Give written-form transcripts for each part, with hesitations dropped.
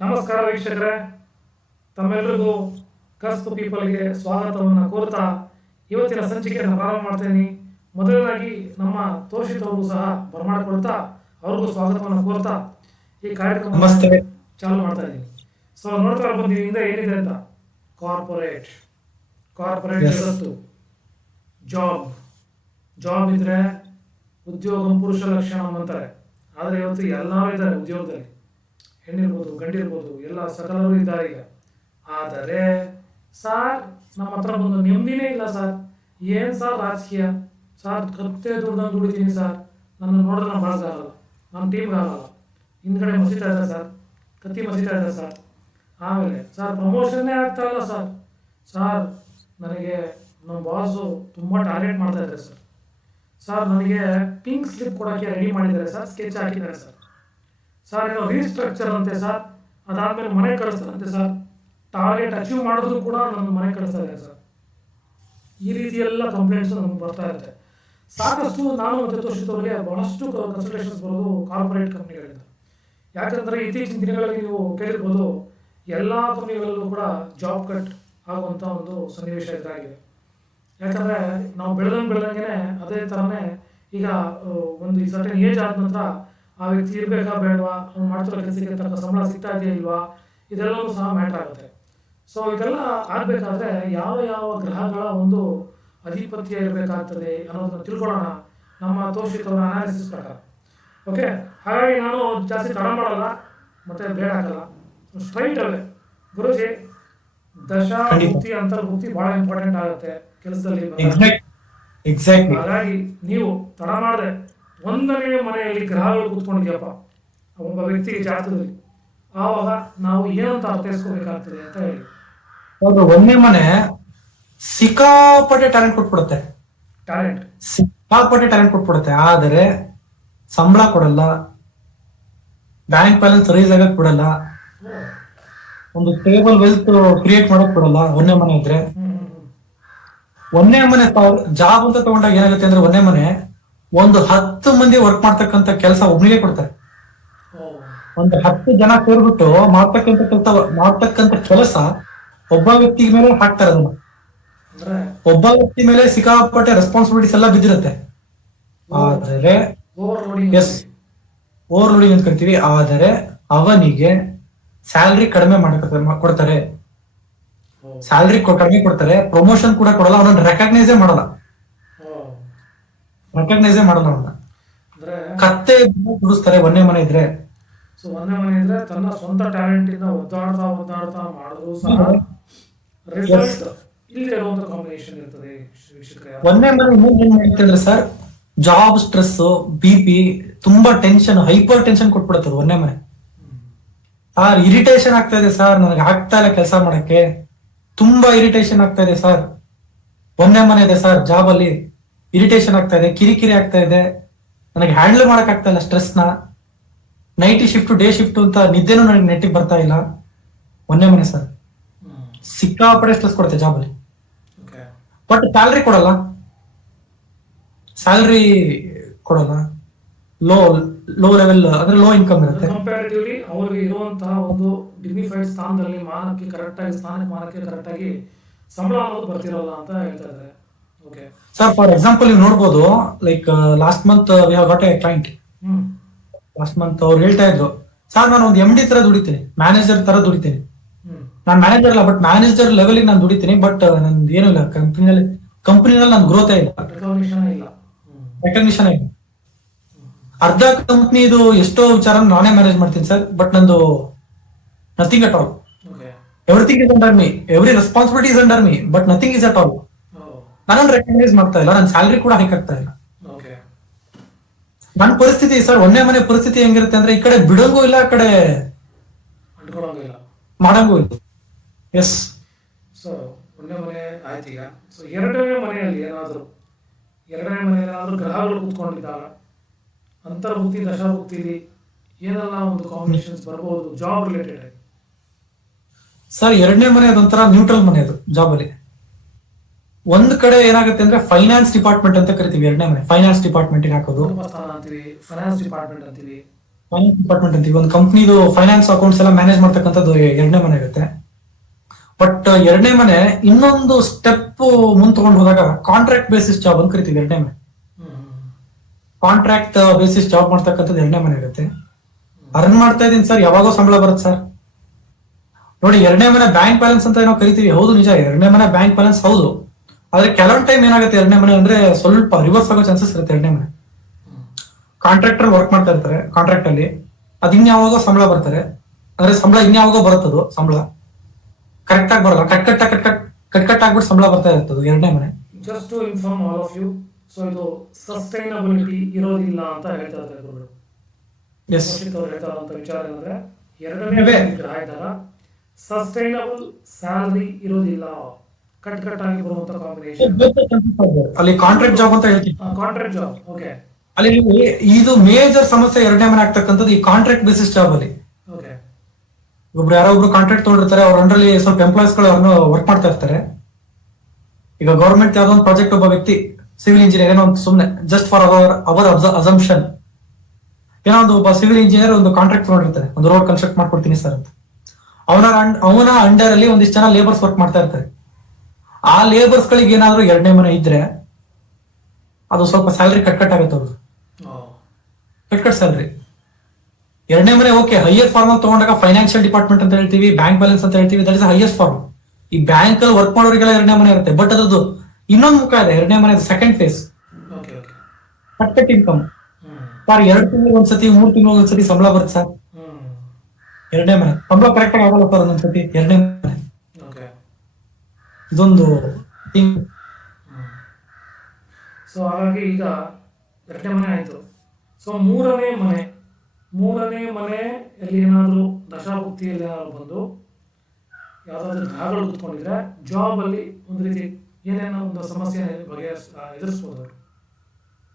ನಮಸ್ಕಾರ ವೀಕ್ಷಕರೇ, ತಮ್ಮೆಲ್ಲರಿಗೂ ಕಸ್ಬ್ ಪೀಪಲ್ಗೆ ಸ್ವಾಗತವನ್ನು ಕೋರ್ತಾ ಇವತ್ತಿನ ಸಂಚಿಕೆಯನ್ನು ಪ್ರಾರಂಭ ಮಾಡ್ತೇನೆ. ಮೊದಲನೇದಾಗಿ ನಮ್ಮ ತೋಷಿತ್ ಅವರು ಸಹ ಬರಮಾಡಿಕೊಳ್ತಾ ಅವ್ರಿಗೂ ಸ್ವಾಗತವನ್ನು ಕೋರ್ತಾ ಈ ಕಾರ್ಯಕ್ರಮ ಚಾಲು ಮಾಡ್ತಾ ಇದ್ದೀನಿ. ಸೊ ನೋಡ್ತಾ ಬಂದು ಹಿಂದೆ ಏನಿದೆ ಅಂತ, ಕಾರ್ಪೊರೇಟ್ ಜಗತ್ತು, ಜಾಬ್ ಇದ್ರೆ ಉದ್ಯೋಗ ಪುರುಷ ಲಕ್ಷಣ ಅಂತಾರೆ. ಆದರೆ ಇವತ್ತು ಎಲ್ಲರೂ ಇದ್ದಾರೆ ಉದ್ಯೋಗದಲ್ಲಿ, ಹೆಣ್ಣಿರ್ಬೋದು ಗಂಡಿರ್ಬೋದು ಎಲ್ಲ ಸಕಲರು ಇದ್ದಾರೆ ಈಗ. ಆದರೆ ಸಾರ್ ನಮ್ಮ ಹತ್ರ ಬಂದು ನೆಮ್ಮದಿನೇ ಇಲ್ಲ ಸರ್. ಏನು ಸರ್ ರಾಜಕೀಯ ಸರ್, ಕತ್ತೆ ದುಡಿತೀನಿ ಸರ್, ನನ್ನ ನೋಡಿದ್ರೆ ನಮ್ಮ ಬಾಸ್ ಆಗಲ್ಲ, ನಮ್ಮ ಟೀಮ್ಗೆ ಆಗಲ್ಲ, ಹಿಂದ್ಗಡೆ ಮಸೀತಾ ಇದೆ ಸರ್, ಕತ್ತಿ ಮಸೀತಾ ಇದೆ ಸರ್. ಆಮೇಲೆ ಸರ್ ಪ್ರಮೋಷನ್ನೇ ಆಗ್ತಾ ಇಲ್ಲ ಸರ್ ನನಗೆ ನಮ್ಮ ಬಾಸು ತುಂಬ ಟಾರ್ಗೆಟ್ ಮಾಡ್ತಾ ಇದ್ದಾರೆ ಸರ್ ನನಗೆ ಪಿಂಕ್ ಸ್ಲಿಪ್ ಕೊಡೋಕ್ಕೆ ರೆಡಿ ಮಾಡಿದ್ದಾರೆ ಸರ್, ಸ್ಕೆಚ್ ಹಾಕಿದ್ದಾರೆ ಸರ್ ಏನೋ ರೀಸ್ಟ್ರಕ್ಚರ್ ಅಂತೆ ಸರ್, ಅದಾದಮೇಲೆ ಮನೆ ಕಳಿಸ್ತಾರಂತೆ ಸರ್, ಟಾರ್ಗೆಟ್ ಅಚೀವ್ ಮಾಡಿದ್ರು ಕೂಡ ನನ್ನ ಮನೆ ಕಳಿಸ್ತಾ ಇದೆ ಸರ್. ಈ ರೀತಿ ಎಲ್ಲ ಕಂಪ್ಲೇಂಟ್ಸ್ ನಮ್ಗೆ ಬರ್ತಾ ಇರುತ್ತೆ. ಸಾಕಷ್ಟು ನಾನು ಮತ್ತು ತೋಷಿತ್ ಅವರಿಗೆ ಬಹಳಷ್ಟು ಕನ್ಸಲ್ಟೇಷನ್ಸ್ ಬರೋದು ಕಾರ್ಪೊರೇಟ್ ಕಂಪ್ನಿಗಳಿಂದ. ಯಾಕಂದರೆ ಇತ್ತೀಚಿನ ದಿನಗಳಲ್ಲಿ ನೀವು ಕೇಳಿರ್ಬೋದು, ಎಲ್ಲ ಕಂಪ್ನಿಗಳಲ್ಲೂ ಕೂಡ ಜಾಬ್ ಕಟ್ ಆಗುವಂಥ ಒಂದು ಸನ್ನಿವೇಶ ಎದುರಾಗಿದೆ. ಯಾಕಂದರೆ ನಾವು ಬೆಳೆದಂಗೆ ಅದೇ ಥರನೇ ಈಗ ಒಂದು ಈ ಸರ್ಟನ್ ಏಜ್ ಆದ ನಂತರ ಆ ವ್ಯಕ್ತಿ ಇರಬೇಕಾ ಬೇಡವಾ, ಅವ್ನು ಮಾಡ್ತಿರೋ ಕೆಲಸಕ್ಕೆ ತಕ್ಕ ಸಂಬಳ ಸಿಗ್ತಾ ಇದೆಯಾ ಇಲ್ವಾ, ಇದೆಲ್ಲವೂ ಸಹ ಮ್ಯಾಟರ್ ಆಗುತ್ತೆ. ಸೊ ಇದೆಲ್ಲ ಆಗಬೇಕಾದ್ರೆ ಯಾವ ಗ್ರಹಗಳ ಒಂದು ಅಧಿಪತ್ಯ ಇರಬೇಕಾಗ್ತದೆ ಅನ್ನೋದನ್ನು ತಿಳ್ಕೊಳ್ಳೋಣ ನಮ್ಮ ತೋಷಿತ್ ಅವರ ಅನಾಲಿಸಿಸ್ ಪ್ರಕಾರ. ಓಕೆ, ಹಾಗಾಗಿ ನಾನು ಜಾಸ್ತಿ ತಡ ಮಾಡಲ್ಲ ಮತ್ತು ಬೇಡ ಆಗಲ್ಲ, ಸ್ಟ್ರೈಟ್ ಅವೇ ಗುರುಜಿ, ದಶಾಭುಕ್ತಿ ಅಂತರ್ಭುಕ್ತಿ ಭಾಳ ಇಂಪಾರ್ಟೆಂಟ್ ಆಗುತ್ತೆ ಕೆಲಸದಲ್ಲಿ. ಹಾಗಾಗಿ ನೀವು ತಡ ಮಾಡದೆ, ಒಂದನೇ ಮನೆಯಲ್ಲಿ ಗ್ರಹಗಳು ಕೂತ್ಕೊಂಡಿದ್ಯಪ್ಪ ಒಬ್ಬ ವ್ಯಕ್ತಿಗೆ ಜಾತಕದಲ್ಲಿ, ಆವಾಗ ನಾವು ಏನಂತ ಅರ್ಥೈಸ್ಕೋಬೇಕಾಗ್ತದೆ ಅಂತ ಹೇಳಿ. ಹೌದು, ಒಂದೇ ಮನೆ ಸಿಕ್ಕಾಪಟ್ಟೆ ಟ್ಯಾಲೆಂಟ್ ಕೊಟ್ಬಿಡುತ್ತೆ, ಆದರೆ ಸಂಬಳ ಕೊಡಲ್ಲ, ಬ್ಯಾಂಕ್ ಬ್ಯಾಲೆನ್ಸ್ ರೈಸ್ ಆಗಕ್ ಬಿಡಲ್ಲ, ಒಂದು ಟೇಬಲ್ ವೆಲ್ತ್ ಕ್ರಿಯೇಟ್ ಮಾಡಕ್ ಬಿಡಲ್ಲ. ಒಂದೇ ಮನೆ ಇದ್ರೆ ಒಂದೇ ಮನೆ ಜಾಬ್ ಅಂತ ತಗೊಂಡಾಗ ಏನಾಗುತ್ತೆ ಅಂದ್ರೆ, ಒಂದೇ ಮನೆ ಒಂದು 10 ಮಂದಿ ವರ್ಕ್ ಮಾಡ್ತಕ್ಕಂಥ ಕೆಲಸ ಒಬ್ನಿಗೆ ಕೊಡ್ತಾರೆ. ಒಂದು 10 ಜನ ಸೇರ್ಬಿಟ್ಟು ಮಾಡ್ತಕ್ಕಂಥ ಕೆಲಸ ಒಬ್ಬ ವ್ಯಕ್ತಿ ಮೇಲೆ ಹಾಕ್ತಾರೆ. ಅದನ್ನ ಒಬ್ಬ ವ್ಯಕ್ತಿ ಮೇಲೆ ಸಿಕ್ಕಾಪಟ್ಟೆ ರೆಸ್ಪಾನ್ಸಿಬಿಲಿಟೀಸ್ ಎಲ್ಲ ಬಿದ್ದಿರುತ್ತೆ. ಆದರೆ ಓವರ್ ಲೋಡಿಂಗ್ ಅಂತ ಕರಿತೀವಿ. ಆದರೆ ಅವನಿಗೆ ಸ್ಯಾಲ್ರಿ ಕಡಿಮೆ ಕೊಡ್ತಾರೆ, ಸ್ಯಾಲ್ರಿ ಕಡಿಮೆ ಕೊಡ್ತಾರೆ, ಪ್ರಮೋಷನ್ ಕೂಡ ಕೊಡಲ್ಲ, ಅವನನ್ನ ರೆಕಗ್ನೈಸೇ ಮಾಡಲ್ಲ ಅವನ್ನ. ಕತ್ತೆ ಬಿಡಿಸ್ತಾರೆ ಒಂದೇ ಮನೆ ಇದ್ರೆ. ಸೊ ಒಂದೇ ಮನೆ ಇದ್ರೆ ತನ್ನ ಸ್ವಂತ ಟ್ಯಾಲೆಂಟ್ ಇಂದ ಒದ್ದಾಡ್ತಾ ಮಾಡಿದ್ರು ಸಹ ರಿಸಲ್ಟ್ ಇಲ್ಲದೆ ಇರುವಂತ ಕಾಂಬಿನೇಷನ್ ಇರ್ತದೆ. ಒಂದೇ ಮನೆ ಇನ್ನೊಂದು ಏನ್ ಮಾಡುತ್ತೆ ಅಂದ್ರೆ ಸರ್, ಜಾಬ್ ಸ್ಟ್ರೆಸ್, BP, ತುಂಬಾ ಟೆನ್ಷನ್, ಹೈಪರ್ ಟೆನ್ಷನ್ ಕೊಟ್ಬಿಡುತ್ತೆ ಒಂದೇ ಮನೆ. ಇರಿಟೇಷನ್ ಆಗ್ತಾ ಇದೆ ಸರ್, ನನಗೆ ಆಗ್ತಾ ಇಲ್ಲ ಕೆಲಸ ಮಾಡಕ್ಕೆ, ತುಂಬಾ ಇರಿಟೇಷನ್ ಆಗ್ತಾ ಇದೆ ಸರ್, ಒಂದೇ ಮನೆ ಇದೆ ಸರ್, ಜಾಬ್ ಅಲ್ಲಿ ಇರಿಟೇಷನ್ ಆಗ್ತಾ ಇದೆ, ಕಿರಿಕಿರಿ ಆಗ್ತಾ ಇದೆ, ನನಗೆ ಹ್ಯಾಂಡಲ್ ಮಾಡಕ್ ಆಗ್ತಾ ಇಲ್ಲ ಸ್ಟ್ರೆಸ್ ನ, ನೈಟ್ ಶಿಫ್ಟ್ ಡೇ ಶಿಫ್ಟ್ ಅಂತ ನಿದ್ದೆನೂ ನನಗೆ ನೆಟ್ಟಿಗೆ ಬರ್ತಾ ಇಲ್ಲ. ಒಂದೇ ಮನೆ ಸರ್ ಸಿಕ್ಕಾಪಟ್ಟೆ ಸ್ಟ್ರೆಸ್ ಕೊಡುತ್ತೆ ಜಾಬ್ ಅಲ್ಲಿ. ಬಟ್ ಸ್ಯಾಲ್ರಿ ಕೊಡಲ್ಲ, ಲೋ ಲೆವೆಲ್ ಅಂದ್ರೆ ಲೋ ಇನ್ಕಮ್ ಇರುತ್ತೆ. ಕಂಪ್ಯಾರಿಟಿವ್ಲಿ ಅವ್ರಿಗೆ ಇರುವಂತಹ ಒಂದು ಡಿಗ್ನಿಫೈಡ್ ಸ್ಥಾನದಲ್ಲಿ ಮಾನಕ್ಕೆ ಕರೆಕ್ಟಾಗಿ ಸಂಬಳ ಅನ್ನೋದು ಬರ್ತಿರಲ್ಲ ಅಂತ ಹೇಳ್ತಾ ಇದ್ದಾರೆ. ಓಕೆ ಸರ್, ಫಾರ್ ಎಕ್ಸಾಂಪಲ್ ನೀವು ನೋಡ್ಬೋದು, like last month we have got A client. Last month ಅವ್ರು ಹೇಳ್ತಾ ಇದ್ರು, ಸರ್ ನಾನು ಒಂದು MD ತರ ದುಡಿತೀನಿ, ಮ್ಯಾನೇಜರ್ ತರ ದುಡಿತೀನಿ. ನಾನು ಮ್ಯಾನೇಜರ್ ಅಲ್ಲ, ಬಟ್ ಮ್ಯಾನೇಜರ್ ಲೆವೆಲ್ ನಾನು ದುಡಿತೀನಿ, ಬಟ್ ನಂದು ಏನೂ ಇಲ್ಲ, ಕಂಪನಿನಲ್ಲಿ ನನ್ ಗ್ರೋತ್ ಇಲ್ಲ, ರೆಕಗ್ನಿಷನ್ ಇಲ್ಲ. ಅರ್ಧ ಕಂಪ್ನಿ ಇದು ಎಷ್ಟೋ ವಿಚಾರ ನಾನೇ ಮ್ಯಾನೇಜ್ ಮಾಡ್ತೀನಿ ಸರ್, ಬಟ್ ನಂದು nothing at all. Everything is under me, every responsibility is under me, but nothing is at all. ನಾನು ರೆಕಗ್ನೈಸ್ ಮಾಡ್ತಾ ಇಲ್ಲ, ನನ್ನ ಸ್ಯಾಲ್ರಿ ಕೂಡ ಹೈಕ್ ಆಗ್ತಾ ಇಲ್ಲ. ನನ್ನ ಪರಿಸ್ಥಿತಿ ಸರ್, ಒಂದೇ ಮನೆ ಪರಿಸ್ಥಿತಿ ಹೆಂಗಿರುತ್ತೆ ಅಂದ್ರೆ, ಈ ಕಡೆ ಬಿಡಂಗೂ ಇಲ್ಲ, ಆ ಕಡೆ ಮಾಡಂಗೂ ಇಲ್ಲ. ಎಸ್, ಸೊ ಒಂದೇ ಮನೆ ಆಯ್ತು. ಈಗ ಸೊ ಎರಡನೇ ಮನೆಯಲ್ಲಿ ಏನಾದರೂ ಗ್ರಹಗಳು ಕೂತ್ಕೊಂಡಿದ್ದಾಗ ಅಂತರ್ಭುಕ್ತಿ ದಶಾಭುಕ್ತಿಲಿ ಏನೆಲ್ಲ ಒಂದು ಕಾಂಬಿನೇಷನ್ಸ್ ಬರ್ಬೋದು ಜಾಬ್ ರಿಲೇಟೆಡ್ ಆಗಿ? ಸರ್, ಎರಡನೇ ಮನೆ ಅದೊಂಥರ ನ್ಯೂಟ್ರಲ್ ಮನೆ, ಅದು ಜಾಬ್ ಅಲ್ಲಿ. ಒಂದ್ ಕಡೆ ಏನಾಗುತ್ತೆ ಅಂದ್ರೆ ಫೈನಾನ್ಸ್ ಡಿಪಾರ್ಟ್ಮೆಂಟ್ ಅಂತ ಕರಿತೀವಿ, ಎರಡನೇ ಮನೆ ಫೈನಾನ್ಸ್ ಡಿಪಾರ್ಟ್ಮೆಂಟ್ ಹಾಕೋದು, ಫೈನಾನ್ಸ್ ಡಿಪಾರ್ಟ್ಮೆಂಟ್ ಅಂತೀವಿ. ಫೈನಾನ್ಸ್ ಡಿಪಾರ್ಟ್ಮೆಂಟ್ ಅಂತೀವಿ. ಒಂದು ಕಂಪ್ನಿದು ಫೈನಾನ್ಸ್ ಅಕೌಂಟ್ಸ್ ಎಲ್ಲ ಮ್ಯಾನೇಜ್ ಮಾಡ್ತಕ್ಕಂಥದ್ದು ಎರಡನೇ ಮನೆ ಆಗುತ್ತೆ. ಬಟ್ ಎರಡನೇ ಮನೆ ಇನ್ನೊಂದು ಸ್ಟೆಪ್ ಮುಂದ್ ತಗೊಂಡು ಹೋದಾಗ ಕಾಂಟ್ರಾಕ್ಟ್ ಬೇಸಿಸ್ ಜಾಬ್ ಅಂತ ಕರಿತೀವಿ. ಎರಡನೇ ಮನೆ ಕಾಂಟ್ರಾಕ್ಟ್ ಬೇಸಿಸ್ ಜಾಬ್ ಮಾಡ್ತಕ್ಕಂಥದ್ದು ಎರಡನೇ ಮನೆ ಆಗುತ್ತೆ. ಅರ್ನ್ ಮಾಡ್ತಾ ಇದೀನಿ ಸರ್, ಯಾವಾಗೋ ಸಂಬಳ ಬರುತ್ತೆ ಸರ್. ನೋಡಿ, ಎರಡನೇ ಮನೆ ಬ್ಯಾಂಕ್ ಬ್ಯಾಲೆನ್ಸ್ ಅಂತ ಏನೋ ಕರಿತೀವಿ, ಹೌದು ನಿಜ, ಎರಡನೇ ಮನೆ ಬ್ಯಾಂಕ್ ಬ್ಯಾಲೆನ್ಸ್ ಹೌದು. ಆದ್ರೆ ಕೆಲವೊಂದು ಟೈಮ್ ಏನಾಗುತ್ತೆ ಎರಡನೇ ಮನೆ ಅಂದ್ರೆ ಸ್ವಲ್ಪ ರಿವರ್ಸ್ ಆಗೋ ಚಾನ್ಸಸ್ ಇರುತ್ತೆ. ಎರಡನೇ ಮನೆ ಕಾಂಟ್ರಾಕ್ಟರ್ ವರ್ಕ್ ಮಾಡ್ತಾ ಇರ್ತಾರೆ, ಕಾಂಟ್ರಾಕ್ಟ್ ಅಲ್ಲಿ ಅದ್ ಇನ್ಯಾವಾಗೋ ಸಂಬಳ ಬರ್ತಾರೆ, ಅಂದ್ರೆ ಸಂಬಳ ಇನ್ಯಾವಾಗೋ ಬರುತ್ತದು, ಸಂಬಳ ಕರೆಕ್ಟ್ ಆಗಿ ಬರಲ್ಲ, ಕಟ್ ಆಗ್ಬಿಟ್ಟು ಸಂಬಳ ಬರ್ತಾ ಇರ್ತದೆ ಎರಡನೇ ಮನೆ. Just to inform all of you, so ಇದು ಸಸ್ಟೈನಬಿಲಿಟಿ ಇರೋದಿಲ್ಲ ಅಂತ ಹೇಳ್ತಾ ಇದ್ದಾರೆ ಗುರುಗಳು. ಹೇಳ್ತಾರಂತ ವಿಚಾರ ಏನಂದ್ರೆ ಎರಡನೇ ಗ್ರಹ ಇದ್ದಾಗ ಸಸ್ಟೈನಬಲ್ ಸ್ಯಾಲರಿ ಇರೋದಿಲ್ಲ, ಕಟ್ ಆಗಿ ಬರುವಂತ ಕಾಂಬಿನೇಷನ್. ಅಲ್ಲಿ ಕಾಂಟ್ರಾಕ್ಟ್ ಜಾಬ್ ಅಂತ ಹೇಳ್ತೀವಿ, ಕಾಂಟ್ರಾಕ್ಟ್ ಜಾಬ್. ಓಕೆ, ಅಲ್ಲಿ ಇದು ಮೇಜರ್ ಸಮಸ್ಯೆ ಎರಡನೇ ಮನೆ ಆಗ್ತಕ್ಕಂಥದ್ದು ಈ ಕಾಂಟ್ರಾಕ್ಟ್ ಬೇಸಿಸ್ ಜಾಬ್ ಅಲ್ಲಿ. ಓಕೆ, ಒಬ್ರು ಯಾರೋ ಒಬ್ರು ಕಾಂಟ್ರಾಕ್ಟ್ ತಗೊಂಡಿರ್ತಾರೆ, ಅವ್ರ ಅಂಡರ್ಲಿ ಸ್ವಲ್ಪ ಎಂಪ್ಲಾಯ್ಸ್ ಗಳು ಅವ್ರನ್ನ ವರ್ಕ್ ಮಾಡ್ತಾ ಇರ್ತಾರೆ. ಈಗ ಗೌರ್ಮೆಂಟ್ ಯಾವ್ದೋ ಒಂದು ಪ್ರಾಜೆಕ್ಟ್, ಒಬ್ಬ ವ್ಯಕ್ತಿ ಸಿವಿಲ್ ಇಂಜಿನಿಯರ್ ಏನೋ ಒಂದು ಸುಮ್ಮನೆ ಜಸ್ಟ್ ಫಾರ್ ಅವರ್ ಅಸಂಪ್ಷನ್ ಏನೋ ಒಂದು ಒಬ್ಬ ಸಿವಿಲ್ ಇಂಜಿನಿಯರ್ ಒಂದು ಕಾಂಟ್ರಾಕ್ಟ್ ತಗೊಂಡಿರ್ತಾರೆ, ಒಂದು ರೋಡ್ ಕನ್ಸ್ಟ್ರಕ್ಟ್ ಮಾಡ್ಕೊಡ್ತೀನಿ ಸರ್ ಅಂತ. ಅವನ ಅಂಡರ್ ಅಲ್ಲಿ ಒಂದಿಷ್ಟು ಜನ ಲೇಬರ್ಸ್ ವರ್ಕ್ ಮಾಡ್ತಾ ಇರ್ತಾರೆ. ಆ ಲೇಬರ್ಸ್ ಗಳಿಗೆ ಏನಾದ್ರು ಎರಡನೇ ಮನೆ ಇದ್ರೆ ಅದು ಸ್ವಲ್ಪ ಸ್ಯಾಲರಿ ಕಟ್ ಆಗುತ್ತೆ ಅವ್ರದ್ದು, ಕಟ್ ಸ್ಯಾಲರಿ. ಎರಡನೇ ಮನೆ ಓಕೆ, ಹೈಯರ್ ಫಾರ್ಮ್ ಅಲ್ಲಿ ತಗೊಂಡಾಗ ಫೈನಾನ್ಷಿಯಲ್ ಡಿಪಾರ್ಟ್ಮೆಂಟ್ ಅಂತ ಹೇಳ್ತೀವಿ, ಬ್ಯಾಂಕ್ ಬ್ಯಾಲೆನ್ಸ್ ಅಂತ ಹೇಳ್ತೀವಿ, ದಟ್ ಇಸ್ ಹೈಯೆಸ್ಟ್ ಫಾರ್ಮ್. ಈ ಬ್ಯಾಂಕ್ ಅಲ್ಲಿ ವರ್ಕ್ ಮಾಡೋರಿಗೆಲ್ಲ ಎರಡನೇ ಮನೆ ಇರುತ್ತೆ. ಬಟ್ ಅದ್ರದ್ದು ಇನ್ನೊಂದು ಮುಖ ಇದೆ, ಎರಡನೇ ಮನೆ second phase, cut income. Sir 2 ತಿಂಗಳಿಗೆ ಒಂದ್ಸತಿ, 3 ತಿಂಗಳಿಗೆ ಒಂದ್ಸತಿ ಸಂಬಳ ಬರುತ್ತೆ ಸರ್. ಎರಡನೇ ಮನೆ ಸಂಬಳ ಕರೆಕ್ಟ್ ಆಗಿ ಆಗಲ್ಲ ಸರ್ ಒಂದೊಂದ್ಸತಿ ಎರಡನೇ ಮನೆ. ಇದೊಂದು ಥಿಂಗ್. ಸೊ ಹಾಗಾಗಿ ಈಗ ಎರಡನೇ ಮನೆ ಆಯ್ತು. ಸೊ ಮೂರನೇ ಮನೆಯಲ್ಲಿ ಏನಾದರೂ ದಶಾಭುಕ್ತಿಯಲ್ಲಿ ಏನಾದ್ರು ಬಂದು ಯಾವ್ದಾದ್ರು ಗ್ರಹಗಳು ಕೂತ್ಕೊಂಡಿದ್ರೆ ಜಾಬ್ ಅಲ್ಲಿ ಒಂದು ರೀತಿ ಏನೇನೋ ಒಂದು ಸಮಸ್ಯೆ ಎದುರಿಸ್ಬೋದು.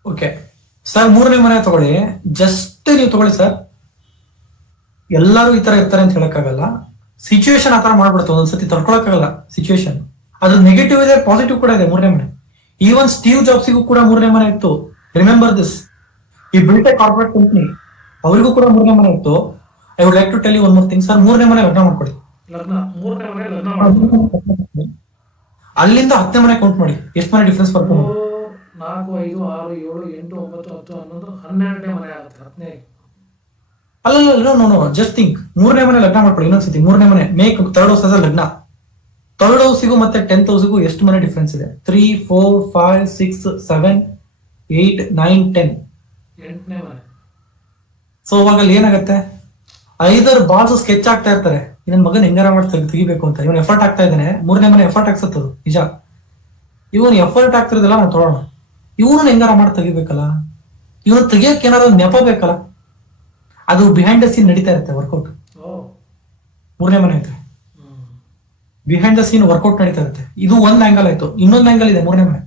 ಓಕೆ ಸರ್, ಮೂರನೇ ಮನೆ ತಗೊಳ್ಳಿ, ಜಸ್ಟ್ ನೀವು ತಗೊಳ್ಳಿ ಸರ್. ಎಲ್ಲರೂ ಈ ತರ ಇರ್ತಾರೆ ಅಂತ ಹೇಳಕ್ಕಾಗಲ್ಲ, ಸಿಚುವೇಶನ್ ಆತರ ಮಾಡ್ಬಿಡುತ್ತೆ ಒಂದೊಂದ್ಸತಿ, ತಡ್ಕೊಳಕ್ಕಾಗಲ್ಲ ಸಿಚುವೇಶನ್. ಅದು ನೆಗೆಟಿವ್ ಇದೆ, ಪಾಸಿಟಿವ್ ಕೂಡ ಇದೆ ಮೂರನೇ ಮನೆ. ಈವನ್ ಸ್ಟೀವ್ ಜಾಬ್ಸಿಗೂ ಕೂಡ ಮೂರನೇ ಮನೆ ಇತ್ತು, ರಿಮೆಂಬರ್ ದಿಸ್. ಈ ಬಿಲ್ಟೆ ಕಾರ್ಪೊರೇಟ್ ಕಂಪ್ನಿ ಅವರಿಗೂ ಕೂಡ ಮೂರನೇ ಮನೆ ಇತ್ತು. I would like to tell you one more thing sir, ಮೂರನೇ ಮನೆ ಲಗ್ನ ಮಾಡ್ಕೊಳ್ಳಿ. ಅಲ್ಲಿಂದ 10ನೇ ಮನೆ ಕೌಂಟ್ ಮಾಡಿ, ಎಷ್ಟು ಮನೆ ಡಿಫ್ರೆನ್ಸ್ ಬರ್ಬೋದು? 4, 5, 6, 7, 8, 9, 10, 11, 12ನೇ ಮನೆ ಆಗುತ್ತೆ. 10ನೇ ಅಲ್ಲ, ಜಸ್ಟ್ ಥಿಂಕ್, ಮೂರನೇ ಮನೆ ಲಗ್ನ ಮಾಡ್ಕೊಳ್ಳಿ ಇನ್ನೊಂದ್ಸತಿ. ಮೂರನೇ ಮನೆ ಮೇಕ್ ಥರ್ಡ್ ಹೌಸ್ ಲಗ್ನ. ಥರ್ಡ್ ಹೌಸಿಗೂ ಮತ್ತೆ 10th ಹೌಸಿಗೂ ಎಷ್ಟು ಮನೆ ಡಿಫ್ರೆನ್ಸ್ ಇದೆ? 3, 4, 5, 6, 7, 8, 9, 10. 8ನೇ ಮನೆ. ಸೊ ಅವಾಗ ಅಲ್ಲಿ ಏನಾಗುತ್ತೆ, ಐದರ್ ಬಾಸ್ ಸ್ಕೆಚ್ ಆಗ್ತಾ ಇರ್ತಾರೆ, ನನ್ನ ಮಗನ್ ಹೆಂಗಾರ ಮಾಡಿ ತೆಗಿಬೇಕು ಅಂತ. ಇವನ್ ಎಫರ್ಟ್ ಆಗ್ತಾ ಇದ್ದಾನೆ, ಮೂರನೇ ಮನೆ ಎಫರ್ಟ್ ಆಗ್ಸತ್ತದು ನಿಜ. ಇವನ್ ಎಫರ್ಟ್ ಆಗ್ತಿರೋದಿಲ್ಲ ನಾವು ತೊಗೊಳೋಣ, ಇವನು ಹೆಂಗಾರ ಮಾಡಿ ತೆಗಿಬೇಕಲ್ಲ, ಇವನು ತೆಗಿಯಕ್ಕೆ ಏನಾದ್ರು ನೆಪ ಬೇಕಲ್ಲ. ಅದು ಬಿಹೈಂಡ್ ದ ಸೀನ್ ನಡೀತಾ ಇರುತ್ತೆ ವರ್ಕೌಟ್. ಮೂರನೇ ಮನೆ ಐತೆ, ಬಿಹೈಂಡ್ ದ ಸೀನ್ ವರ್ಕೌಟ್ ನಡೀತಾ ಇರುತ್ತೆ. ಇದು ಒಂದ್ ಆಂಗಲ್ ಆಯ್ತು. ಇನ್ನೊಂದ್ ಆಂಗಲ್ ಇದೆ ಮೂರನೇ ಮನೆ.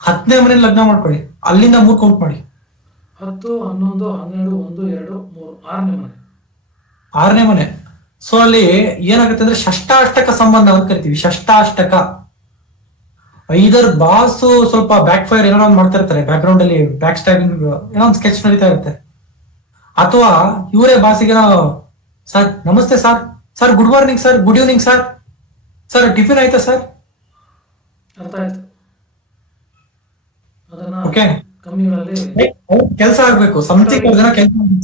10ನೇ ಮನೆ ಲಗ್ನ ಮಾಡ್ಕೊಳ್ಳಿ, ಅಲ್ಲಿಂದ 3 ಕೌಂಟ್ ಮಾಡಿ. 10, 11, 12, 1, 2, 3, 6ನೇ ಮನೆ. 6ನೇ ಮನೆ. ಸೊ ಅಲ್ಲಿ ಏನಾಗುತ್ತೆ ಅಂದ್ರೆ ಷಷ್ಟಾಷ್ಟಕ ಸಂಬಂಧ ಅಂತ ಕರಿತೀವಿ. ಷಷ್ಟಾಷ್ಟಕ, ಐದರ್ ಬಾಸ್ ಸ್ವಲ್ಪ ಬ್ಯಾಕ್ ಫೈರ್ ಏನೋ ಒಂದು ಮಾಡ್ತಾ ಇರ್ತಾರೆ, ಬ್ಯಾಕ್ ಗ್ರೌಂಡ್ ಅಲ್ಲಿ ಬ್ಯಾಕ್ ಸ್ಟ್ಯಾಬಿಂಗ್ ಏನೋ ಒಂದು ಸ್ಕೆಚ್ ನಡೀತಾ ಇರುತ್ತೆ. ಅಥವಾ ಇವರೇ ಬಾಸಿಗೆ ಸರ್ ನಮಸ್ತೆ sir, sir good morning sir, good evening sir, sir tiffin ಆಯ್ತಾ ಸರ್? ಅರ್ಥ ಆಯ್ತು. ಓಕೆ, ಕಂಪನಿಗಳಲ್ಲಿ ಕೆಲಸ ಆಗ್ಬೇಕು, ಸಂಸ್ಥೆ ಕೆಲಸ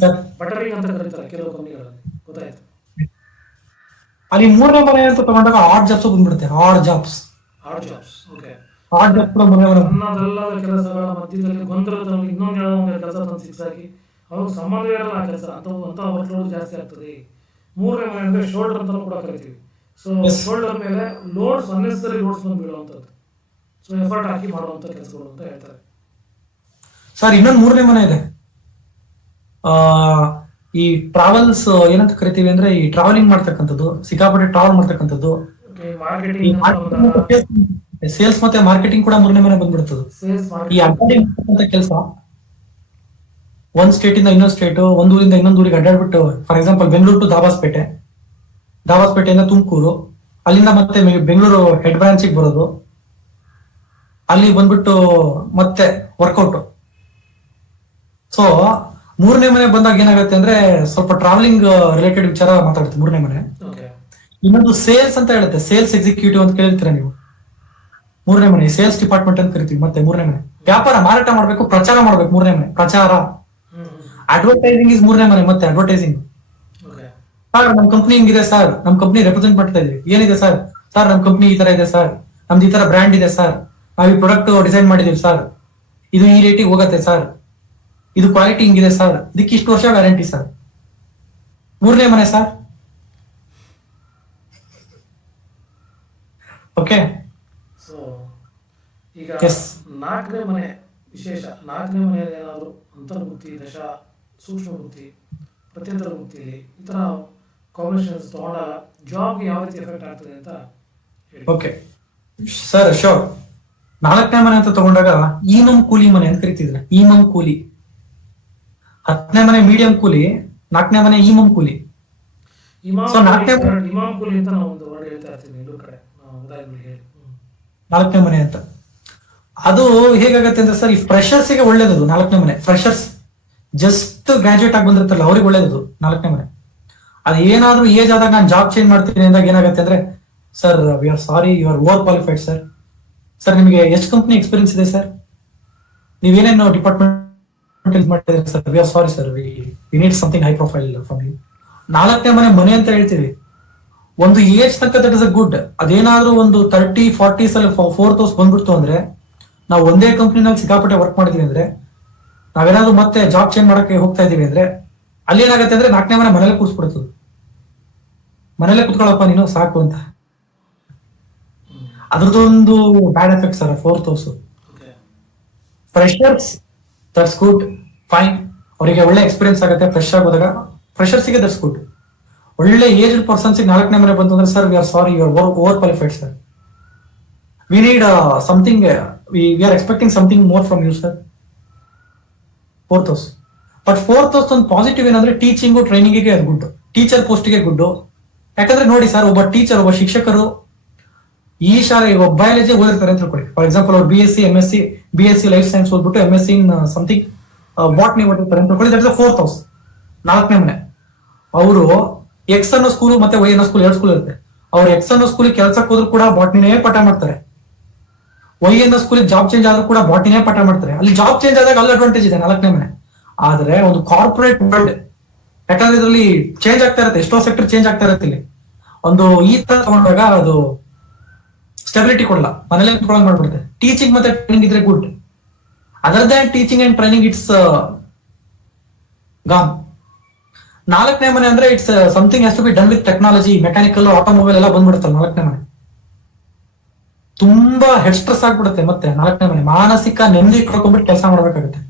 ಸರ್, ಬಟರಿಂಗ್ ಅಂತ ಕರೀತಾರೆ ಕೆಲವು ಕಂಪನಿಗಳಲ್ಲಿ. ಗೊತ್ತಾಯ್ತು. ಅಲ್ಲಿ ಮೂರನೇ ಮನೆ ಅಂತ ತಗೊಂಡಾಗ ಆಡ್ ಜಾಬ್ಸ್ ಬಂದ್ಬಿಡುತ್ತೆ. Odd jobs. Okay, odd job ಕೂಡ ಮೂರನೇ ಮನೆ. ಸಣ್ಣದಲ್ಲದ ಕೆಲಸಗಳ ಮಧ್ಯದಲ್ಲಿ ಗೊಂದಲದಲ್ಲಿ ಇನ್ನೊಂದು ಯಾವುದೋ ಒಂದು ಕೆಲಸ ತಂದು ಸಿಕ್ಸಾಗಿ ಅವ್ರಿಗೆ ಸಂಬಂಧ ಇರಲ್ಲ ಆ ಕೆಲಸ, ಅಂತ ವರ್ಕ್ಲೋಡ್ ಜಾಸ್ತಿ ಆಗ್ತದೆ. ಮೂರನೇ ಮನೆ ಅಂದ್ರೆ ಶೋಲ್ಡರ್ ಅಂತ ಕೂಡ ಕರಿತೀವಿ. ಸೊ ಶೋಲ್ಡರ್ ಮೇಲೆ ಲೋಡ್ಸ್, ಅನ್ನೆಸರಿ ಲೋಡ್ಸ್ ಬಂದು ಬೀಳುವಂಥದ್ದು. ಸೊ ಎಫರ್ಟ್ ಹಾಕಿ ಮಾಡುವಂಥ ಕೆಲಸಗಳು ಅಂತ ಹೇಳ್ತಾರೆ. ಸರ್ ಇನ್ನೊಂದು ಮೂರನೇ ಮನೆ ಇದೆ, ಈ ಟ್ರಾವೆಲ್ಸ್ ಏನಂತ ಕರಿತೀವಿ ಅಂದ್ರೆ ಈ ಟ್ರಾವೆಲಿಂಗ್ ಮಾಡ್ತಕ್ಕಂಥದ್ದು, ಸಿಕ್ಕಾಪಟ್ಟೆ ಟ್ರಾವೆಲ್ ಮಾಡ್ತಕ್ಕಂಥದ್ದು, ಸೇಲ್ಸ್ ಮತ್ತೆ ಮಾರ್ಕೆಟಿಂಗ್ ಕೂಡ ಮೂರನೇ ಮನೆ ಬಂದ್ಬಿಡ್ತದೆ. ಈ ಅಡ್ಡಾಡಿ ಕೆಲಸ, ಒಂದ್ ಸ್ಟೇಟ್ ಇಂದ ಇನ್ನೊಂದು ಸ್ಟೇಟ್, ಒಂದ್ ಊರಿಂದ ಇನ್ನೊಂದು ಊರಿಗೆ ಅಡ್ಡಾಡ್ಬಿಟ್ಟು, for example Bengaluru to Dabaspete, ದಾಬಾಸ್ಪೇಟೆಯಿಂದ ತುಮಕೂರು, ಅಲ್ಲಿಂದ ಮತ್ತೆ ಬೆಂಗಳೂರು ಹೆಡ್ ಬ್ರಾಂಚಿಗೆ ಬರೋದು, ಅಲ್ಲಿ ಬಂದ್ಬಿಟ್ಟು ಮತ್ತೆ ವರ್ಕೌಟ್. ಸೊ ಮೂರನೇ ಮನೆ ಬಂದಾಗ ಏನಾಗುತ್ತೆ ಅಂದ್ರೆ ಸ್ವಲ್ಪ ಟ್ರಾವೆಲಿಂಗ್ ರಿಲೇಟೆಡ್ ವಿಚಾರ ಮಾತಾಡುತ್ತೆ ಮೂರನೇ ಮನೆ. ಓಕೆ. ಇನ್ನೊಂದು ಸೇಲ್ಸ್ ಅಂತ ಹೇಳುತ್ತೆ, ಸೇಲ್ಸ್ ಎಕ್ಸಿಕ್ಯೂಟಿವ್ ಅಂತ ಕೇಳಿರ್ತೀರಾ ನೀವು. ಮೂರನೇ ಮನೆ ಸೇಲ್ಸ್ ಡಿಪಾರ್ಟ್ಮೆಂಟ್ ಅಂತ ಕರಿತೀವಿ. ಮತ್ತೆ ಮೂರನೇ ಮನೆ ವ್ಯಾಪಾರ ಮಾರಾಟ ಮಾಡ್ಬೇಕು, ಪ್ರಚಾರ ಮಾಡ್ಬೇಕು. ಮೂರನೇ ಮನೆ ಪ್ರಚಾರ. ಅಡ್ವರ್ಟೈಸಿಂಗ್ ಇಸ್ ಮೂರನೇ ಮನೆ. ಮತ್ತೆ ಅಡ್ವರ್ಟೈಸಿಂಗ್, ಓಕೆ. ಸರ್ ನಮ್ ಕಂಪ್ನಿ ಹಿಂಗಿದೆ ಸರ್, ನಮ್ ಕಂಪ್ನಿ ರೆಪ್ರೆಸೆಂಟ್ ಮಾಡ್ತಾ ಇದೀವಿ, ಏನಿದೆ ಸರ್, ಸರ್ ನಮ್ ಕಂಪ್ನಿ ಈ ತರ ಇದೆ ಸರ್, ನಮ್ದು ಈ ತರ ಬ್ರ್ಯಾಂಡ್ ಇದೆ ಸರ್, ನಾವ್ ಈ ಪ್ರಾಡಕ್ಟ್ ಡಿಸೈನ್ ಮಾಡಿದೀವಿ ಸರ್, ಇದು ಈ ರೇಟಿಗೆ ಹೋಗತ್ತೆ ಸರ್, ಇದು ಕ್ವಾಲಿಟಿ ಹಿಂಗಿದೆ ಸರ್, ಇದಕ್ಕೆ ಇಷ್ಟು ವರ್ಷ ವ್ಯಾರಂಟಿ ಸರ್. ಮೂರನೇ ಮನೆ ಸರ್. ಓಕೆ. ಸೊ ಈಗ Yes. ನಾಲ್ಕನೇ ಮನೆ ವಿಶೇಷ. ನಾಲ್ಕನೇ ಮನೆಯಲ್ಲಿ ಏನಾದರೂ ಅಂತರ್ಬುದ್ಧಿ, ದಶ, ಸೂಕ್ಷ್ಮ ಬುದ್ಧಿ, ಪ್ರತ್ಯಂತರ ಬುದ್ಧಿಯಲ್ಲಿ ಈ ಥರ ಕಾಂಬಿನೇಷನ್ಸ್ ತಗೊಂಡಾಗ ಜಾಬ್ಗೆ ಯಾವ ರೀತಿ ಎಫೆಕ್ಟ್ ಆಗ್ತದೆ ಅಂತ ಹೇಳಿ. Okay sir, sure. ನಾಲ್ಕನೇ ಮನೆ ಅಂತ ತಗೊಂಡಾಗ ಈಮಂ ಕೂಲಿ ಮನೆ ಅಂತ ಕರಿತಿದ್ರೆ. ಈಮಂ ಕೂಲಿ. 10ನೇ ಮನೆ ಮೀಡಿಯಂ ಕೂಲಿ, 4ನೇ ಮನೆ ಈಮಂ ಕೂಲಿ. So, ಇಮಾಮ್ ಕೂಲಿ ಅಂತ ನಾವು ಒಂದು ವರ್ಡ್ ಹೇಳ್ತಾ ಇರ್ತೀವಿ ಎಲ್ಲರ ಕಡೆ, ಉದಾಹರಣೆ ಹೇಳಿ. 4ನೇ ಮನೆ ಅಂತ ಅದು ಹೇಗಾಗತ್ತೆ ಅಂದ್ರೆ ಸರ್, ಈ ಫ್ರೆಶರ್ಸ್ ಗೆ ಒಳ್ಳೇದದು 4ನೇ ಮನೆ. ಫ್ರೆಶರ್ಸ್ ಜಸ್ಟ್ ಗ್ರಾಜುಯೇಟ್ ಆಗಿ ಬಂದಿರ್ತಾರಲ್ಲ ಅವ್ರಿಗೆ ಒಳ್ಳೇದದು 4ನೇ ಮನೆ. ಅದು ಏನಾದ್ರೂ ಏಜ್ ಆದಾಗ ನಾನು ಜಾಬ್ ಚೇಂಜ್ ಮಾಡ್ತೀನಿ ಅಂದಾಗ ಏನಾಗುತ್ತೆ ಅಂದ್ರೆ, sir we are sorry, you are over qualified sir. Sir ನಿಮಗೆ ಎಷ್ಟು ಕಂಪ್ನಿ ಎಕ್ಸ್ಪೀರಿಯನ್ಸ್ ಇದೆ ಸರ್, ನೀವೇನೇನು ಡಿಪಾರ್ಟ್ಮೆಂಟ್ ಮಾಡ್ತಿದ್ದೀರಿ sir, we are sorry sir, we need something high profile from you. 4ನೇ ಮನೆ ಮನೆ ಅಂತ ಹೇಳ್ತೀವಿ. ಒಂದು ಏಜ್ ತನಕ ದಟ್ ಇಸ್ ಅ ಗುಡ್. ಅದೇನಾದ್ರೂ ಒಂದು 30-40s ಅಲ್ಲಿ 4th ಹೌಸ್ ಬಂದ್ಬಿಡ್ತು ಅಂದ್ರೆ, ನಾವು ಒಂದೇ ಕಂಪ್ನಿನಲ್ಲಿ ಸಿಕ್ಕಾಪಟ್ಟೆ ವರ್ಕ್ ಮಾಡಿದೀವಿ ಅಂದ್ರೆ, ನಾವೇನಾದ್ರೂ ಮತ್ತೆ ಜಾಬ್ ಚೇಂಜ್ ಮಾಡಕ್ಕೆ ಹೋಗ್ತಾ ಇದೀವಿ ಅಂದ್ರೆ, ಅಲ್ಲಿ ಏನಾಗುತ್ತೆ ಅಂದ್ರೆ 4ನೇ ಮನೆ ಮನೇಲೆ ಕೂರಿಸ್ಬಿಡ್ತದೆ. ಮನೇಲೆ ಕುತ್ಕೊಳ್ಳಪ್ಪ ನೀನು ಸಾಕು ಅಂತ. ಅದ್ರದ್ದೊಂದು bad effect sir 4th house. Freshers that's good, fine. ಅವರಿಗೆ ಒಳ್ಳೆ ಎಕ್ಸ್ಪೀರಿಯನ್ಸ್ ಆಗುತ್ತೆ ಫ್ರೆಶ್ ಆಗೋದಾಗ. ಫ್ರೆಶರ್ಸ್ಗೆ ದಟ್ಸ್ ಗುಡ್. ಒಳ್ಳೆ ಏಜ್ಡ್ ಪರ್ಸನ್ಸ್ 4ನೇ ಮನೆ ಬಂತು ಅಂದ್ರೆ, sir we are sorry, you are over qualified sir, we need something, we are expecting something more from you sir. 4th house. But 4th house ಒಂದು positive ಏನಂದ್ರೆ, teaching ಟ್ರೈನಿಂಗಿಗೆ ಅದು good, teacher ಪೋಸ್ಟ್ಗೆ good. ಯಾಕಂದ್ರೆ ನೋಡಿ ಸರ್, ಒಬ್ಬ teacher, ಒಬ್ಬ ಶಿಕ್ಷಕರು ಈ ಶಾಲೆ ಬಯಾಲಜಿ ಓದಿರ್ತಾರೆ ಅಂತ ತಿಳ್ಕೊಳ್ಳಿ. ಫಾರ್ ಎಕ್ಸಾಂಪಲ್ ಅವ್ರು BSc MSc BSc life science ಓದ್ಬಿಟ್ಟು MSc ಇನ್ ಸಮಥಿಂಗ್ ಬಾಟ್ನಿ ಓದಿರ್ತಾರೆ ಅಂತ ತಿಳ್ಕೊಳ್ಳಿ. ದಟ್ ಇಸ್ 4th ಹೌಸ್, 4ನೇ ಮನೆ. ಅವರು ಎಕ್ಸ್ ಅನ್ನೋ ಸ್ಕೂಲ್ ಮತ್ತೆ ವೈ ಅನ್ನೋ ಸ್ಕೂಲ್, 2 ಸ್ಕೂಲ್ ಇರುತ್ತೆ. ಅವ್ರು ಎಕ್ಸ್ ಅನ್ನೋ ಸ್ಕೂಲಿಗೆ ಕೆಲಸಕ್ಕೆ ಹೋದ್ರು ಕೂಡ ಬಾಟ್ನಿನೇ ಪಾಠ ಮಾಡ್ತಾರೆ. ವೈ ಅನ್ನೋ ಸ್ಕೂಲಿಗೆ ಜಾಬ್ ಚೇಂಜ್ ಆದ್ರೂ ಕೂಡ ಬಾಟ್ನಿನೇ ಪಾಠ ಮಾಡ್ತಾರೆ. ಅಲ್ಲಿ ಜಾಬ್ ಚೇಂಜ್ ಆದಾಗ ಅಲ್ಲಿ ಅಡ್ವಾಂಟೇಜ್ ಇದೆ 4ನೇ ಮನೆ. ಆದ್ರೆ ಒಂದು ಕಾರ್ಪೊರೇಟ್ ವರ್ಲ್ಡ್, ಯಾಕಂದ್ರೆ ಇದರಲ್ಲಿ ಚೇಂಜ್ ಆಗ್ತಾ ಇರುತ್ತೆ, ಎಷ್ಟೋ ಸೆಕ್ಟರ್ ಚೇಂಜ್ ಆಗ್ತಾ ಇರುತ್ತೆ. ಇಲ್ಲಿ ಒಂದು ಈ ತರ ತಗೊಂಡಾಗ ಅದು ಸ್ಟೆಬಿಲಿಟಿ ಕೊಡಲ್ಲ, ಮನೇಲೆ ಕುತ್ಕೊಳ್ಳೋದು ಮಾಡ್ಬಿಡುತ್ತೆ. ಟೀಚಿಂಗ್ ಮತ್ತೆ ಟ್ರೈನಿಂಗ್ ಇದ್ರೆ good. Other than teaching and training it's gone. 4ನೇ ಮನೆ ಅಂದ್ರೆ it's something has to be done with technology, mechanical, automobile ಎಲ್ಲ ಬಂದ್ಬಿಡುತ್ತಲ್ಲ 4ನೇ ಮನೆ. ತುಂಬಾ ಹೆಡ್ ಸ್ಟ್ರೆಸ್ ಆಗ್ಬಿಡುತ್ತೆ. ಮತ್ತೆ 4ನೇ ಮನೆ ಮಾನಸಿಕ ನೆಮ್ಮದಿ ಕಳ್ಕೊಂಡ್ಬಿಟ್ಟು ಕೆಲಸ ಮಾಡ್ಬೇಕಾಗುತ್ತೆ.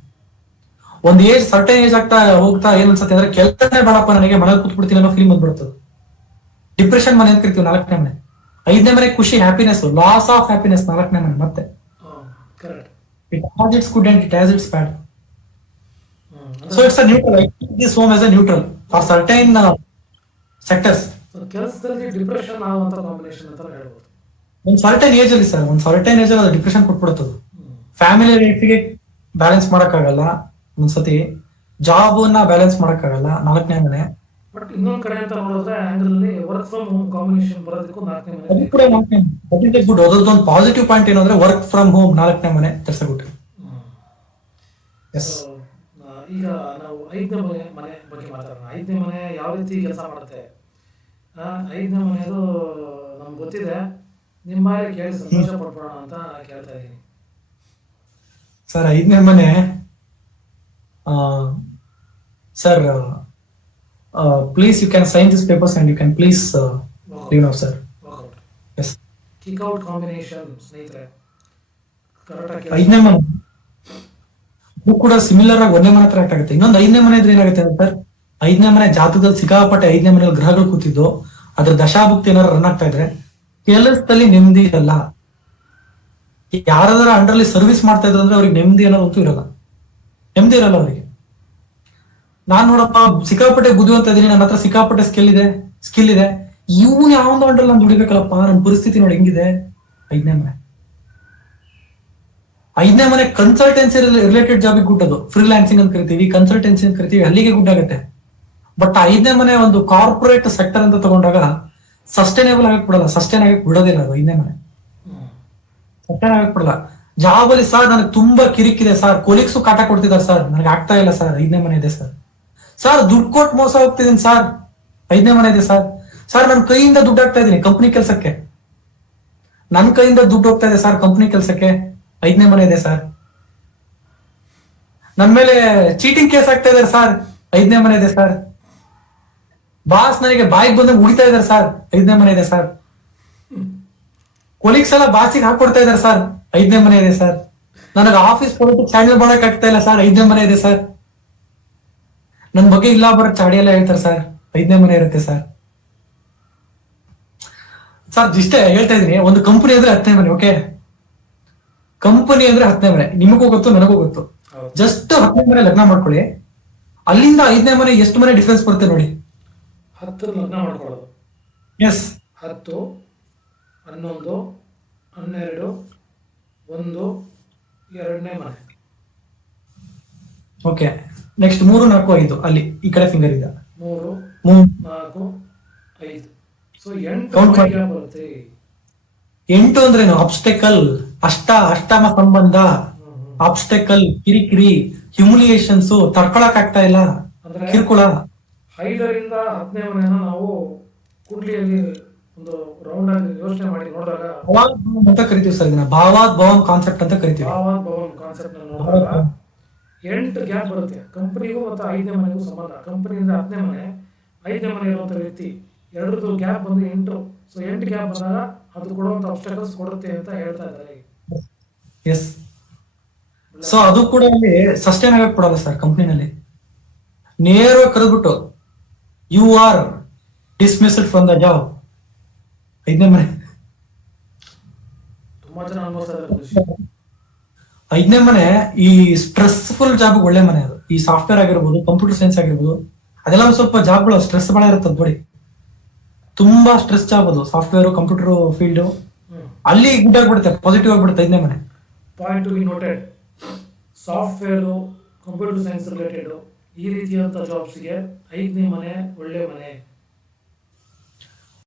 ಒಂದ್ ಏಜ್, ಸರ್ಟನ್ ಏಜ್ ಆಗ್ತಾ ಹೋಗ್ತಾ ಏನ್ ಅನ್ಸುತ್ತೆ ಅಂದ್ರೆ, ಕೆಲಸನೇ ಬೇಡಪ್ಪ ನನಗೆ, ಮನೇಲಿ ಕೂತ್ಬಿಡ್ತೀನಿ ಅನ್ನೋ ಫೀಲ್ ಬಂದ್ಬಿಡ್ತದೆ. ಡಿಪ್ರೆಷನ್ ಮನೆ ಅಂತ ಕರಿತೀವಿ 4ನೇ ಮನೆ. 5ನೇ ಮನೆ ಖುಷಿ, ಹ್ಯಾಪಿನೆಸ್, ಲಾಸ್ ಆಫ್ ಹ್ಯಾಪಿನೆಸ್ 4ನೇ ಮನೆ. ಮತ್ತೆ it has its good and it has its bad. So it's a neutral. I think this home as a neutral for certain sectors. ಕೆಲಸದಲ್ಲಿ ಡಿಪ್ರೆಷನ್ ಆಗುವಂತ ಕಾಂಬಿನೇಷನ್ ಅಂತ ಹೇಳ್ಬೋದು. ಒಂದ್ ಸರ್ಟೈನ್ ಏಜ್ ಅಲ್ಲಿ sir, ಒಂದ್ ಸರ್ಟೈನ್ ಏಜ್ ಅಲ್ಲಿ ಡಿಪ್ರೆಷನ್ ಕೊಟ್ಬಿಡುತ್ತದೆ. ಫ್ಯಾಮಿಲಿ ಲೈಫಿಗೆ ಬ್ಯಾಲೆನ್ಸ್ ಮಾಡಕ್ಕಾಗಲ್ಲ, ಒಂದ್ಸತಿ ಜಾಬ್ ನ ಬ್ಯಾಲೆನ್ಸ್ ಮಾಡಕ್ಕಾಗಲ್ಲ 4ನೇ ಮನೆ. ಬಟ್ ಇನ್ನೊಂದ್ ಕಡೆ ಅಂತ ನೋಡಿದ್ರೆ ಆಂಗಲ್ ಅಲ್ಲಿ ವರ್ಕ್ ಫ್ರಮ್ ಹೋಮ್ ಕಾಂಬಿನೇಷನ್ ಬರೋದಕ್ಕೂ 4ನೇ ಮನೆ ಅದು ಕೂಡ 4ನೇ ಮನೆ. That is good. ಅದರದೊಂದು ಪಾಸಿಟಿವ್ ಪಾಯಿಂಟ್ ಏನಂದ್ರೆ ವರ್ಕ್ ಫ್ರಮ್ ಹೋಮ್ 4ನೇ ಮನೆ. That's good. ಎಸ್. ಈಗ ನಾವು 5ನೇ ಮನೆ ಬಗ್ಗೆ ಮಾತಾಡೋಣ. 5ನೇ ಮನೆ ಯಾವ ರೀತಿ ಕೆಲಸ ಮಾಡುತ್ತೆ? 5ನೇ ಮನೆಯದು ನಮ್ಗೆ ಗೊತ್ತಿದೆ, ನಿಮ್ಮ ಕೇಳಿ ಸಂತೋಷ ಪಡ್ಬೋಣ ಅಂತ ಕೇಳ್ತಾ ಇದ್ದೀನಿ ಸರ್. 5ನೇ ಮನೆ sir, please you can sign this papers and you can please leave now sir. Yes. Kick out combination ಸ್ನೇಹಿತರೆ, ಕರೆಕ್ಟ್. 5ನೇ ಮನೆ ಇದು ಕೂಡ ಸಿಮಿಲರ್ ಆಗಿ 1ನೇ ಮನೆ ಹತ್ರ ಆಕ್ಟ್ ಆಗುತ್ತೆ. ಇನ್ನೊಂದು 5ನೇ ಮನೆ ಇದ್ರೆ ಏನಾಗುತ್ತೆ ಸರ್, 5ನೇ ಮನೆ ಜಾತಕದಲ್ಲಿ ಸಿಕ್ಕಾಪಟ್ಟೆ 5ನೇ ಮನೆಯಲ್ಲಿ ಗ್ರಹಗಳು ಕೂತಿದ್ದು ಅದ್ರ ದಶಾಭುಕ್ತಿ ಏನಾದ್ರು ರನ್ ಆಗ್ತಾ ಇದ್ರೆ ಕೆಲಸದಲ್ಲಿ ನೆಮ್ಮದಿ ಇರಲ್ಲ. ಯಾರಾದ್ರೂ ಅಂಡರ್ಲಿ ಸರ್ವಿಸ್ ಮಾಡ್ತಾ ಇದ್ರು ಅಂದ್ರೆ ಅವ್ರಿಗೆ ನೆಮ್ಮದಿ ಅನ್ನೋದಂತೂ ಇರಲ್ಲ, ನೆಮ್ಮದಿ ಇರಲ್ಲ ಅವರಿಗೆ. ನಾನ್ ನೋಡಪ್ಪ ಸಿಕ್ಕಾಪಟ್ಟೆ ಬುದ್ಧಿವಂತ ಇದೀನಿ, ನನ್ನ ಹತ್ರ ಸಿಕ್ಕಾಪಟ್ಟೆ ಸ್ಕಿಲ್ ಇದೆ, ಇವ್ನು ಯಾವೊಂದು ಅಂಡರ್ ನಾನು ದುಡಿಬೇಕಲ್ಲಪ್ಪ, ನನ್ನ ಪರಿಸ್ಥಿತಿ ನೋಡಿ ಹೆಂಗಿದೆ. 5ನೇ ಮನೆ ಐದನೇ ಮನೆ ಕನ್ಸಲ್ಟೆನ್ಸಿ ರಿಲೇಟೆಡ್ ಜಾಬಿಗೆ ಗುಡ್, ಅದು ಫ್ರೀಲಾನ್ಸಿಂಗ್ ಅಂತ ಕರಿತೀವಿ, ಕನ್ಸಲ್ಟೆನ್ಸಿ ಅಂತ ಕರಿತೀವಿ, ಅಲ್ಲಿಗೆ ಗುಡ್ ಆಗುತ್ತೆ. ಬಟ್ ಐದನೇ ಮನೆ ಒಂದು ಕಾರ್ಪೊರೇಟ್ ಸೆಕ್ಟರ್ ಅಂತ ತಗೊಂಡಾಗ ಸಸ್ಟೈನೇಬಲ್ ಆಗಕ್ ಬಿಡಲ್ಲ, ಸಸ್ಟೈನ್ ಆಗಕ್ ಬಿಡೋದಿಲ್ಲ ಅದು ಐದನೇ ಮನೆ, ಸಸ್ಟೈನ್ ಆಗಕ್ ಬಿಡಲ್ಲ. ಜಾಬ್ ಅಲ್ಲಿ ಸರ್ ನನಗೆ ತುಂಬಾ ಕಿರಿಕಿದೆ ಸರ್, ಕೊಲೀಗ್ಸು ಕಾಟ ಕೊಡ್ತಿದ್ದಾರೆ ಸರ್, ನನಗೆ ಆಗ್ತಾ ಇಲ್ಲ ಸರ್, ಐದನೇ ಮನೆ ಇದೆ ಸರ್. ಸರ್ ದುಡ್ಡು ಕೊಟ್ಟು ಮೋಸ ಹೋಗ್ತಿದ್ದೀನಿ ಸರ್, ಐದನೇ ಮನೆ ಇದೆ ಸರ್. ಸರ್ ನನ್ನ ಕೈಯಿಂದ ದುಡ್ಡು ಹಾಕ್ತಾ ಇದೀನಿ ಕಂಪ್ನಿ ಕೆಲಸಕ್ಕೆ, ನನ್ನ ಕೈಯಿಂದ ದುಡ್ಡು ಹೋಗ್ತಾ ಇದೆ ಸರ್ ಕಂಪ್ನಿ ಕೆಲಸಕ್ಕೆ, ಐದನೇ ಮನೆ ಇದೆ ಸರ್. ನನ್ ಮೇಲೆ ಚೀಟಿಂಗ್ ಕೇಸ್ ಆಗ್ತಾ ಇದಾರೆ ಸರ್, ಐದನೇ ಮನೆ ಇದೆ ಸರ್. ಬಾಸ್ ನನಗೆ ಬಾಯಿಗೆ ಬಂದಂಗೆ ಉಳಿತಾ ಇದಾರೆ ಸರ್, ಐದನೇ ಮನೆ ಇದೆ ಸರ್. ಕೊಲೀಗ್ಸ್ ಎಲ್ಲ ಬಾಸಿಗೆ ಹಾಕೊಡ್ತಾ ಇದಾರೆ ಸರ್, ಐದನೇ ಮನೆ ಇದೆ ಸರ್. ನನಗೆ ಆಫೀಸ್ ಪೊಲಿಟಿಕ್ಸ್ ಹ್ಯಾಂಡಲ್ ಮಾಡಕ್ ಆಗ್ತಾ ಇಲ್ಲ ಸರ್, ಐದನೇ ಮನೆ ಇದೆ ಸರ್. ನನ್ ಬಗ್ಗೆ ಇಲ್ಲ ಬರೋ ಚಾಡಿ ಎಲ್ಲ ಹೇಳ್ತಾರೆ ಸರ್, ಐದನೇ ಮನೆ ಇರುತ್ತೆ ಸರ್. ಸರ್ ಇಷ್ಟೇ ಹೇಳ್ತಾ ಇದೀನಿ, ಒಂದು ಕಂಪನಿ ಅಂದ್ರೆ 10ನೇ ಮನೆ, ಓಕೆ, ಕಂಪನಿ ಅಂದ್ರೆ 10ನೇ ಮನೆ, ನಿಮಗೂ ಗೊತ್ತು ನನಗೂ ಗೊತ್ತು. ಜಸ್ಟ್ 10ನೇ ಮನೆ ಲಗ್ನ ಮಾಡ್ಕೊಳ್ಳಿ, ಅಲ್ಲಿಂದ 5ನೇ ಮನೆ ಎಷ್ಟು ಮನೆ ಡಿಫ್ರೆನ್ಸ್ ಬರುತ್ತೆ ನೋಡಿ. 10 ಲಗ್ನ ಮಾಡ್ಕೊಳ್ಳೋದು, ಎಸ್ 10, 11, 12, 1, 2ನೇ ಮನೆ. ಓಕೆ, ನೆಕ್ಸ್ಟ್ 3, 4, 5 ಅಲ್ಲಿ ಈ ಕಡೆ ಫಿಂಗರ್ ಇದೆ, 3, 3, 4, 5, ಸೊ 8 ಬರುತ್ತೆ. 8 ಅಂದ್ರೇನು? ಅಬ್ಸ್ಟೆಕಲ್, ಅಷ್ಟಮ ಸಂಬಂಧ, ಅಬ್ಸ್ಟೆಕಲ್, ಕಿರಿಕಿರಿ, ಹ್ಯುಮಿಲಿಯೇಷನ್ಸ್, ತಡ್ಕೊಳಕ್ ಆಗ್ತಾ ಇಲ್ಲ, ಅಂದ್ರೆ ಕಿರುಕುಳ. 5ರಿಂದ 10ನೇ ಮನೆಯನ್ನ ನಾವು ಕುಂಡ್ಲಿಯಲ್ಲಿ ಒಂದು ರೌಂಡ್ ಆಗಿ ಯೋಚನೆ ಮಾಡಿ ನೋಡಿದಾಗ ಭಾವಾದ್ ಭವಂ ಅಂತ ಕರಿತೀವಿ ಸರ್, ಇದನ್ನ ಭಾವಾದ್ ಭವಂ ಕಾನ್ಸೆಪ್ಟ್ ಅಂತ ಕರಿತೀವಿ. ಭಾವಾದ್ ಭವಂ ಕಾನ್ಸೆಪ್ಟ್ ನೋಡಿದಾಗ 8 ಗ್ಯಾಪ್ ಬರುತ್ತೆ ಕಂಪನಿಗೂ ಮತ್ತು 5ನೇ ಮನೆಗೂ ಸಂಬಂಧ. ಕಂಪನಿಯಿಂದ 10ನೇ ಮನೆ, 5ನೇ ಮನೆ ಇರುವಂತ ವ್ಯಕ್ತಿ, ಎರಡರದ್ದು ಗ್ಯಾಪ್ ಬಂದು 8. ಸೊ 8 ಗ್ಯಾಪ್ ಬಂದಾಗ ಅದು ಕೊಡುವಂತ ಅಬ್ಸ್ಟಕಲ್ಸ್ ಕೊಡುತ್ತೆ ಅಂತ ಹೇಳ್ತಾ ಇದ್ದಾರೆ. ಎಸ್, ಸೊ ಅದು ಕೂಡ ಅಲ್ಲಿ ಸಸ್ಟೈನ್ ಆಗಕ್ ಕೊಡಲ್ಲ ಸರ್. ಕಂಪ್ನಿನಲ್ಲಿ ನೇರವಾಗಿ ಕರೆದ್ಬಿಟ್ಟು you are dismissed from the job, 5ನೇ ಮನೆ. ತುಂಬಾ ಜನ ಅನುಭವಿಸ್ತಾ ಇದ್ದಾರೆ. 5ನೇ ಮನೆ ಈ ಸ್ಟ್ರೆಸ್ಫುಲ್ ಜಾಬ್ ಒಳ್ಳೆ ಮನೆ ಅದು. ಈ ಸಾಫ್ಟ್ವೇರ್ ಆಗಿರ್ಬೋದು, ಕಂಪ್ಯೂಟರ್ ಸೈನ್ಸ್ ಆಗಿರ್ಬೋದು, ಅದೆಲ್ಲ ಒಂದು ಸ್ವಲ್ಪ ಜಾಬ್ಗಳು ಸ್ಟ್ರೆಸ್ ಬಹಳ ಇರ್ತದೆ ನೋಡಿ, ತುಂಬಾ ಸ್ಟ್ರೆಸ್ ಜಾಬ್ ಅದು. ಸಾಫ್ಟ್ವೇರ್, ಕಂಪ್ಯೂಟರ್ ಫೀಲ್ಡ್ ಅಲ್ಲಿ ಗುಡ್ ಆಗ್ಬಿಡುತ್ತೆ, ಪಾಸಿಟಿವ್ ಆಗ್ಬಿಡುತ್ತೆ 5ನೇ ಮನೆ. Point to be noted, software, computer science related ಈ ರೀತಿಯಾದಂಥ ಜಾಬ್ಸ್ಗೆ 5ನೇ ಮನೆ ಒಳ್ಳೆ ಮನೆ.